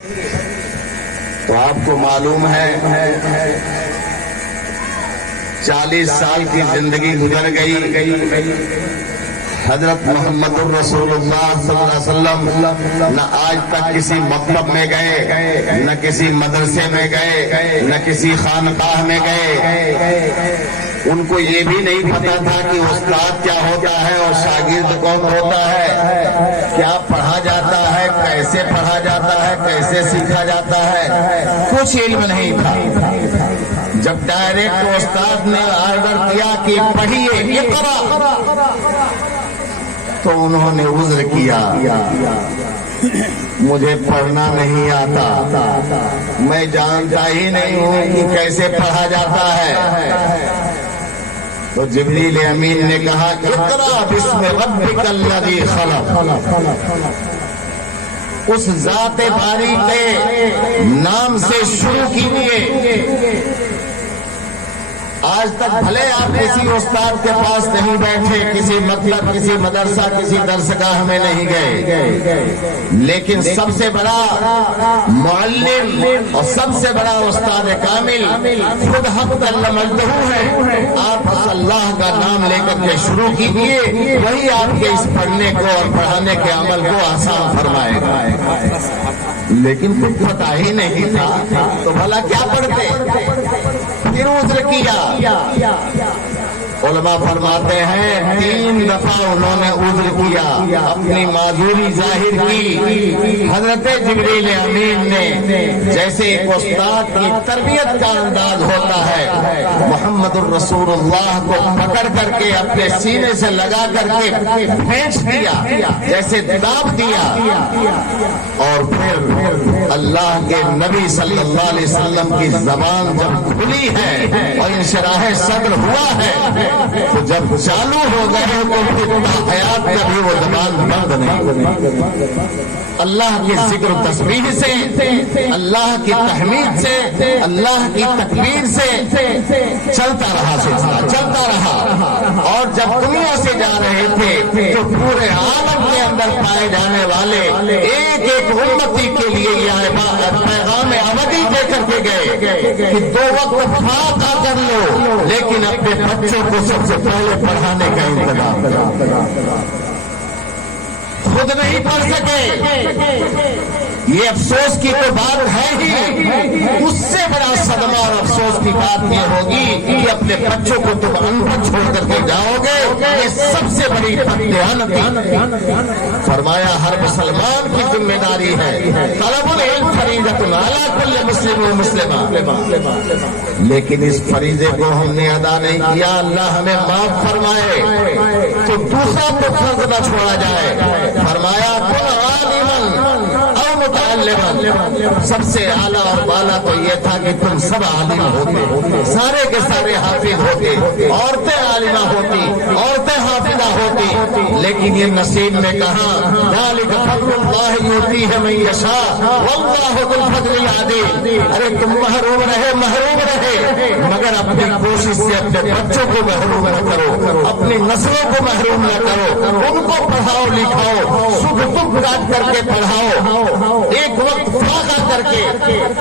تو آپ کو معلوم ہے 40 سال کی زندگی گزر گئی، حضرت محمد الرسول اللہ صلی اللہ علیہ وسلم نہ آج تک کسی مکتب میں گئے، نہ کسی مدرسے میں گئے، نہ کسی خانقاہ میں گئے۔ ان کو یہ بھی نہیں پتا تھا کہ استاد کیا ہوتا ہے اور شاگرد کون ہوتا ہے، کیا پڑھا جاتا ہے، کیسے پڑھا جاتا ہے، کیسے سیکھا جاتا ہے، کچھ علم نہیں تھا۔ جب ڈائریکٹ استاد نے آرڈر کیا کہ پڑھیے اقرا، تو انہوں نے عذر کیا، مجھے پڑھنا نہیں آتا، میں جانتا ہی نہیں ہوں کہ کیسے پڑھا جاتا ہے۔ تو جبریل امین نے کہا اقرا بسم ربک الذی خلق، اس ذات باری کے نام سے شروع کیجیے۔ آج تک بھلے آپ کسی استاد کے پاس نہیں بیٹھے، کسی مکتب، کسی مدرسہ، کسی درسگاہ میں نہیں گئے، لیکن سب سے بڑا معلم اور سب سے بڑا استاد کامل خود حق جل مجدہ ہے۔ آپ اللہ کا نام لے کر کے شروع کیجیے، وہی آپ کے اس پڑھنے کو اور پڑھانے کے عمل کو آسان فرمائے گا۔ لیکن کچھ پتہ ہی نہیں تھا تو بھلا کیا پڑھتے؟ پھر عذر کیا۔ علماء فرماتے ہیں 3 دفعہ انہوں نے عذر کیا، اپنی معذوری ظاہر کی۔ حضرت جبریل امین نے جیسے ایک استاد کی تربیت کا انداز ہوتا ہے، محمد الرسول اللہ کو پکڑ کر کے اپنے سینے سے لگا کر کے پھینچ دیا، جیسے داب دیا، اور پھر اللہ کے نبی صلی اللہ علیہ وسلم کی زبان جب کھلی ہے اور انشراح صدر ہوا ہے، تو جب چالو ہو گئے تو پھر حیات کبھی وہ زبان بند نہیں۔ اللہ کے ذکر و تسبیح سے، اللہ کی تحمید سے، اللہ کی تکبیر سے چلتا رہا، چلتا رہا۔ اور جب دنیا سے جا رہے تھے تو پورے عالم کے اندر پائے جانے والے ایک ایک امتی کے لیے یہ پیغام ابدی دے کر کے گئے کہ 2 وقت فاقہ کر لو، لیکن اپنے بچوں کو سب سے پہلے پڑھانے کا انتظام۔ خود نہیں پڑھ سکے، یہ افسوس کی تو بات ہے ہی، اس سے بڑا صدمہ اور افسوس کی بات یہ ہوگی کہ اپنے بچوں کو تم ان پڑھ چھوڑ کر کے جاؤ گے، یہ سب سے بڑی بددیانتی۔ فرمایا ہر مسلمان کی ذمہ داری ہے، طلب العلم فریضۃ علی کل مسلم و مسلمہ، لیکن اس فریضے کو ہم نے ادا نہیں کیا، اللہ ہمیں معاف فرمائے۔ تو دوسرا تو فرض نہ چھوڑا جائے، فرمایا کن عالما او متعلما، سب سے اعلیٰ اور بالا تو یہ تھا کہ تم سب عالم ہوتے، سارے کے سارے حافظ ہوتے، عورتیں عالمہ ہوتی، عورتیں حافظہ ہوتی، لیکن یہ نصیب میں کہاں ذالک فضل اللہ یؤتیہ من یشاء واللہ ذو الفضل العظیم۔ ارے تم محروم رہے، مگر اپنی کوشش سے اپنے بچوں کو محروم نہ کرو، اپنی نسلوں کو محروم نہ کرو، ان کو پڑھاؤ لکھاؤ، سکھ دکھ کاٹ کر کے پڑھاؤ، ایک وقت فاقہ کر کے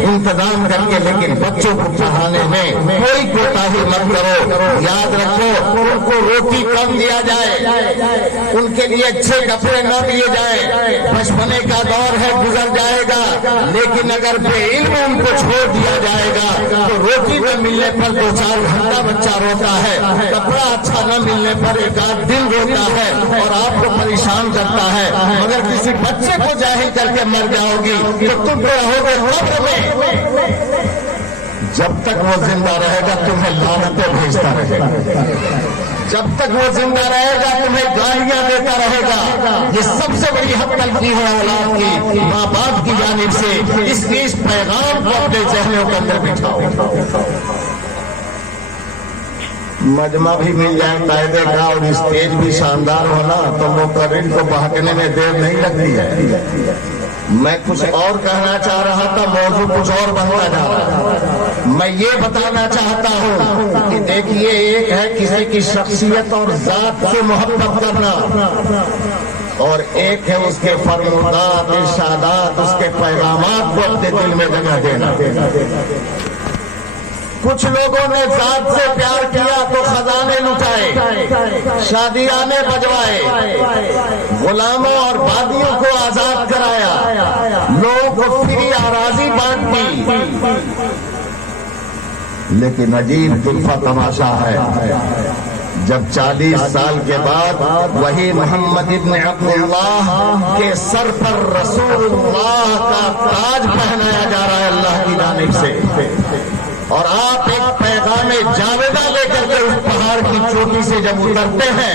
انتظام کر کے، لیکن بچوں کو پڑھانے میں کوئی کوتاہی مت کرو۔ یاد رکھو ان کو روٹی کم دیا جائے، ان کے لیے اچھے کپڑے نہ دیے جائیں، بچپنے کا دور ہے گزر جائے گا، لیکن اگر بے علم ان کو چھوڑ دیا جائے گا تو روٹی نہ ملنے پر 2-4 گھنٹہ بچہ روتا ہے، کپڑا اچھا نہ ملنے پر 1 دن روتا ہے اور آپ کو پریشان کرتا ہے، مگر کسی بچے کو جاہل کر کے مر جاؤ گی تو تم رہو گے قبر میں، جب تک وہ زندہ رہے گا تمہیں لعنتیں بھیجتا رہے گا، جب تک وہ زندہ رہے گا تمہیں گالیاں دیتا رہے گا۔ یہ سب سے بڑی حق تلقی ہے اولاد کی، ماں باپ کی جانب سے، اس لیے اس پیغام کو اپنے ذہنوں کے اندر بٹھاؤ۔ مجمع بھی مل جائے قاعدے کا اور اسٹیج بھی شاندار ہونا تو مقرر کو بہکنے میں دیر نہیں لگتی ہے۔ میں کچھ اور کہنا چاہ رہا تھا، موضوع کچھ اور بنتا جا رہا ہے۔ میں یہ بتانا چاہتا ہوں کہ دیکھیے، ایک ہے کسی کی شخصیت اور ذات سے محبت کرنا، اور ایک ہے اس کے فرمودات، ارشادات، اس کے پیغامات کو اپنے دل میں جگہ دینا۔ کچھ لوگوں نے ذات سے پیار کیا تو خزانے لٹائے، شادیانے بجوائے، غلاموں اور بادیوں کو آزاد کرایا، لوگوں کو فری اراضی بانٹ دی۔ لیکن عجیب طرفہ تماشا ہے، جب 40 سال کے بعد وہی محمد ابن عبداللہ کے سر پر رسول اللہ کا تاج پہنایا جا رہا ہے اللہ کی جانب سے، اور آپ ایک پیغام جاویدہ لے کر کے اس پہاڑ کی چوٹی سے جب اترتے ہیں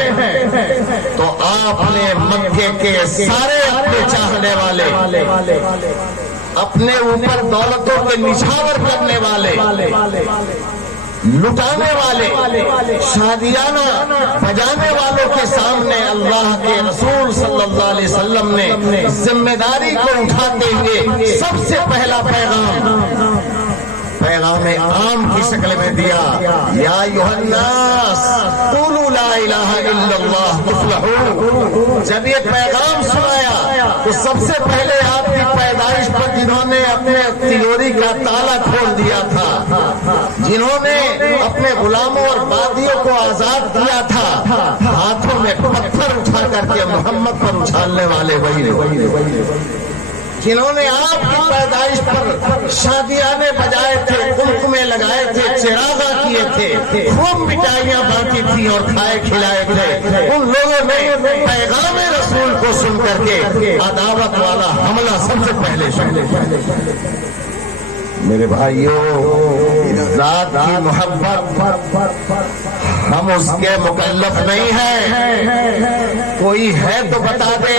تو آپ نے مکے کے سارے اپنے چاہنے والے، اپنے اوپر دولتوں کے نچھاور کرنے والے، لٹانے والے، شادیانہ بجانے والوں کے سامنے اللہ کے رسول صلی اللہ علیہ وسلم نے ذمہ داری کو اٹھاتے ہوئے سب سے پہلا پیغام عام کی شکل میں دیا، یا ایھا الناس قولوا لا الہ الا اللہ تفلحوا۔ جب یہ پیغام سنایا تو سب سے پہلے آپ کی پیدائش پر جنہوں نے اپنے تجوری کا تالا کھول دیا تھا، جنہوں نے اپنے غلاموں اور بادیوں کو آزاد کیا تھا، ہاتھوں میں پتھر اٹھا کر کے محمد پر اچھالنے والے وہی، جنہوں نے آپ کی پیدائش پر شادیانے بجائے تھے، قمقمے لگائے تھے، چراغاں کیے تھے، خوب مٹھائیاں بانٹی تھی اور کھائے کھلائے تھے، ان لوگوں نے پیغام رسول کو سن کر کے عداوت والا حملہ سب سے پہلے میرے بھائیوں، ذات کی محبت ہم اس کے مکلف نہیں ہیں، کوئی ہے تو بتا دے،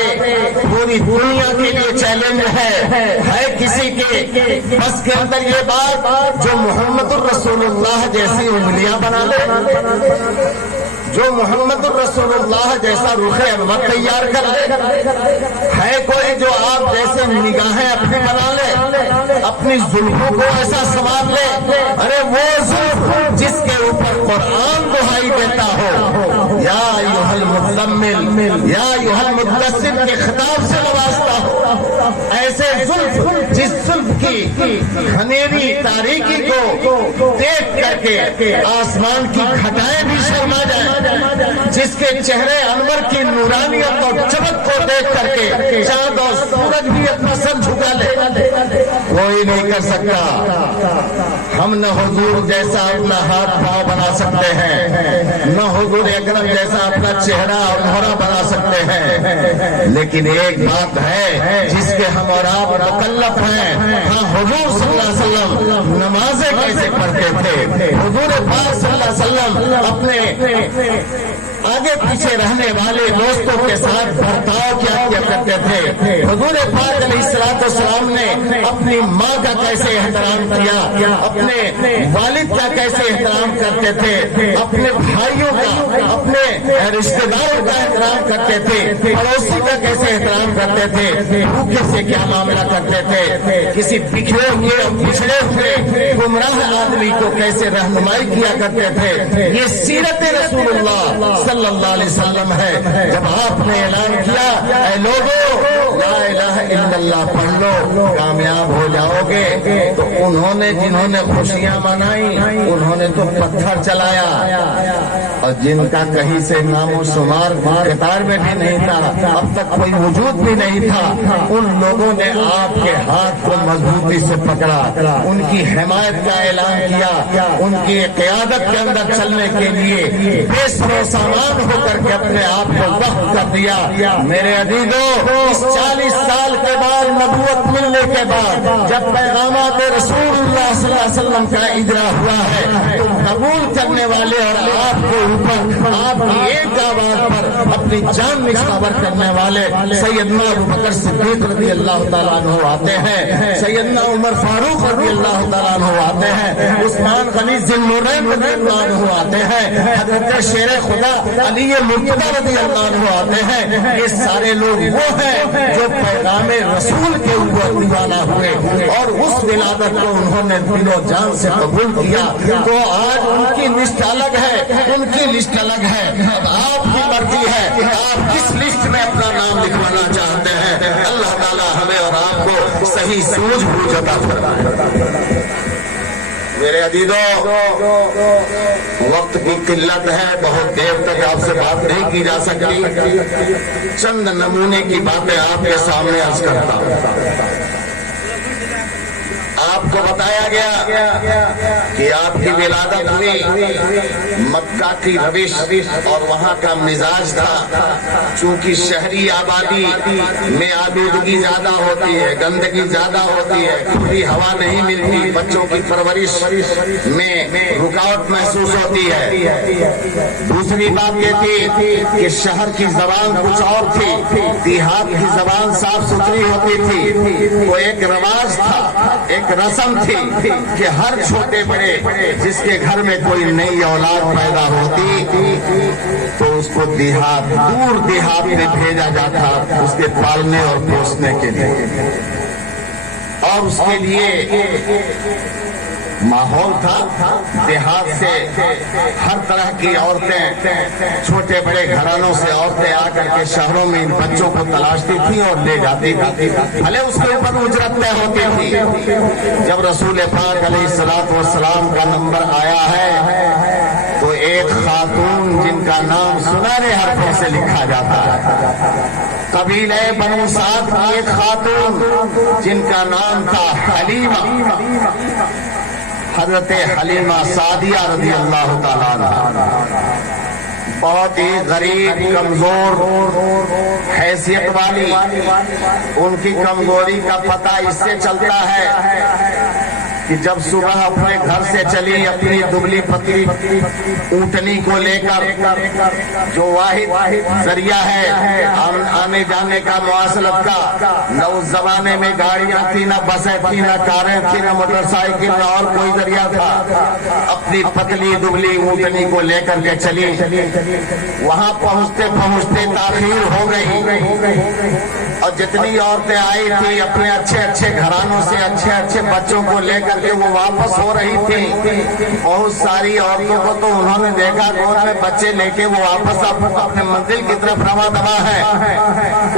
پوری دنیا کے لیے چیلنج ہے کسی کے بس کے اندر یہ بات جو محمد الرسول اللہ جیسی انگلیاں بنا لے، جو محمد الرسول اللہ جیسا رخ انور تیار کر لے؟ ہے کوئی جو آپ جیسے نگاہیں اپنی بنا لے، اپنی زلفوں کو ایسا سنوار لے؟ ارے وہ زلف جس کے اوپر قرآن دہائی دیتا ہو، یا ایھا المزمل، یا ایھا المدثر کے خطاب سے نوازتا ہو، ایسے زلف جس زلف کی گھنیری تاریکی کو دیکھ کر کے آسمان کی گھٹائیں بھی شرما جائیں، جس کے چہرے انور کی نورانیت اور چمک کو دیکھ کر کے چاند اور سورج بھی اپنا سر جھکا لے، کوئی نہیں کر سکتا۔ ہم نہ حضور جیسا اپنا ہاتھ پاؤں بنا سکتے ہیں، نہ حضور اکرم جیسا اپنا چہرہ اور مہرہ بنا سکتے ہیں، لیکن ایک بات ہے جس کے ہم اور آپ مکلف ہیں۔ ہاں، حضور صلی اللہ علیہ وسلم نمازیں کیسے پڑھتے تھے، حضور پاک صلی اللہ علیہ وسلم اپنے آگے پیچھے رہنے والے دوستوں کے ساتھ برتاؤ کیا کرتے تھے، حضور پاک علیہ السلام نے اپنی ماں کا کیسے احترام کیا، اپنے والد کا کیسے احترام کرتے تھے، اپنے بھائیوں کا، اپنے رشتہ داروں کا احترام کرتے تھے، پڑوسی کا کیسے احترام کرتے تھے، بھوکے سے کیا معاملہ کرتے تھے، کسی بکھرے ہوئے اور پچھڑے ہوئے گمراہ آدمی کو کیسے رہنمائی کیا کرتے تھے۔ یہ سیرت رسول اللہ صلی اللہ علیہ وسلم ہے۔ جب آپ نے اعلان کیا، اے لوگوں لا الہ الا اللہ پڑھ لو کامیاب ہو جاؤ گے، تو انہوں نے جنہوں نے خوشیاں منائی انہوں نے تو پتھر چلایا، اور جن کا کہیں سے نام و شمار کتار میں بھی نہیں تھا، اب تک کوئی وجود بھی نہیں تھا، ان لوگوں نے آپ کے ہاتھ کو مضبوطی سے پکڑا، ان کی حمایت کا اعلان کیا، ان کی قیادت کے اندر چلنے کے لیے بے سر و سامان ہو کر کے اپنے آپ کو وقف کر دیا۔ میرے عزیزوں، اس 40 سال کے بعد نبوت ملنے کے بعد جب پیغامات رسول اللہ صلی اللہ علیہ وسلم کا اجرا ہوا ہے، تو قبول کرنے والے اور آپ کو اوپر آپ کی ایک آواز پر اپنی جان نچھاور کرنے والے سیدنا ابوبکر صدیق رضی اللہ تعالیٰ عنہ آتے ہیں، سیدنا عمر فاروق رضی اللہ تعالیٰ عنہ آتے ہیں، عثمان غنی ذی النورین رضی اللہ عنہ آتے ہیں، حضرت شیر خدا علی مرتضیٰ رضی اللہ عنہ آتے ہیں۔ یہ سارے لوگ وہ ہیں ہیں جو پیغام رسول کے اوپر دیوانہ ہوئے اور اس ولادت کو انہوں نے دل و جان سے قبول کیا. تو آج ان کی لسٹ الگ ہے, ان کی لسٹ الگ ہے. اب آپ کی مرضی ہے آپ کس لسٹ میں اپنا نام لکھوانا چاہتے ہیں. اللہ تعالیٰ ہمیں اور آپ کو صحیح سوجھ بوجھ عطا فرمائے. میرے عزیزو, وقت کی قلت ہے, بہت دیر تک آپ سے بات نہیں کی جا سکتی. چند نمونے کی باتیں آپ کے سامنے عرض کرتا ہوں. آپ کو بتایا گیا کہ آپ کی ولادت ہوئی, مکہ کی روش اور وہاں کا مزاج تھا. چونکہ شہری آبادی میں آلودگی زیادہ ہوتی ہے, گندگی زیادہ ہوتی ہے, کھلی ہوا نہیں ملتی, بچوں کی پرورش میں رکاوٹ محسوس ہوتی ہے. دوسری بات یہ تھی کہ شہر کی زبان کچھ اور تھی, دیہات کی زبان صاف ستھری ہوتی تھی. وہ ایک رواج تھا, ایک رسم تھی کہ ہر چھوٹے بڑے جس کے گھر میں کوئی نئی اولاد پیدا ہوتی تو اس کو دیہات, دور دیہات میں بھیجا جاتا اس کے پالنے اور پوسنے کے لیے. اور اس کے لیے ماحول تھا, دیہات سے ہر طرح کی عورتیں, چھوٹے بڑے گھرانوں سے عورتیں آ کر کے شہروں میں ان بچوں کو تلاشتی تھیں اور لے جاتی تھی. بھلے اس کے اوپر اجرت طے ہوتی تھی. جب رسول پاک علیہ الصلوۃ والسلام کا نمبر آیا ہے تو ایک خاتون جن کا نام سنہرے حرفوں سے لکھا جاتا ہے, قبیلہ بنو سعد کی ایک خاتون جن کا نام تھا حلیمہ, حضرت حلیمہ سعدیہ رضی اللہ تعالیٰ عنہا, بہت ہی غریب کمزور حیثیت والی. ان کی کمزوری کا پتہ اس سے چلتا ہے کہ جب صبح اپنے گھر سے چلی اپنی دبلی پتلی اونٹنی کو لے کر, جو واحد ذریعہ ہے آنے جانے کا مواصلت کا, نہ اس زمانے میں گاڑیاں تھی, نہ بسیں تھی, نہ کاریں تھی, نہ موٹر سائیکل, نہ اور کوئی ذریعہ تھا. اپنی پتلی دبلی اونٹنی کو لے کر کے چلی. وہاں پہنچتے پہنچتے تاخیر ہو گئی اور جتنی عورتیں آئی تھی اپنے اچھے اچھے گھرانوں سے اچھے اچھے بچوں کو لے کر کے وہ واپس ہو رہی تھی. بہت ساری عورتوں کو تو انہوں نے دیکھا گود میں بچے لے کے وہ واپس اپنے منزل کی طرف رواں دوا ہے.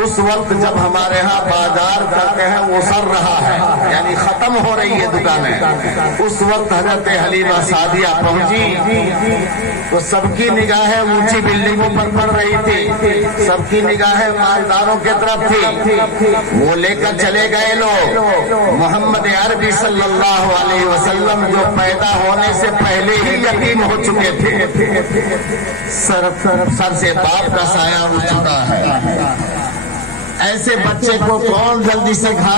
اس وقت جب ہمارے ہاں بازار کرتے ہیں وہ سر رہا ہے, یعنی ختم ہو رہی ہے دکانیں, اس وقت حضرت حلیمہ سعدیہ پہنچی تو سب کی نگاہیں اونچی بلڈنگوں پر پڑ رہی تھی, سب کی نگاہیں مالداروں کی طرف تھی. وہ لے کر چلے گئے لوگ محمد عربی صلی اللہ علیہ وسلم جو پیدا ہونے سے پہلے ہی یتیم ہو چکے تھے. سر سے باپ کا سایہ اٹھ چکا ہے. ایسے بچے کو کون جلدی سے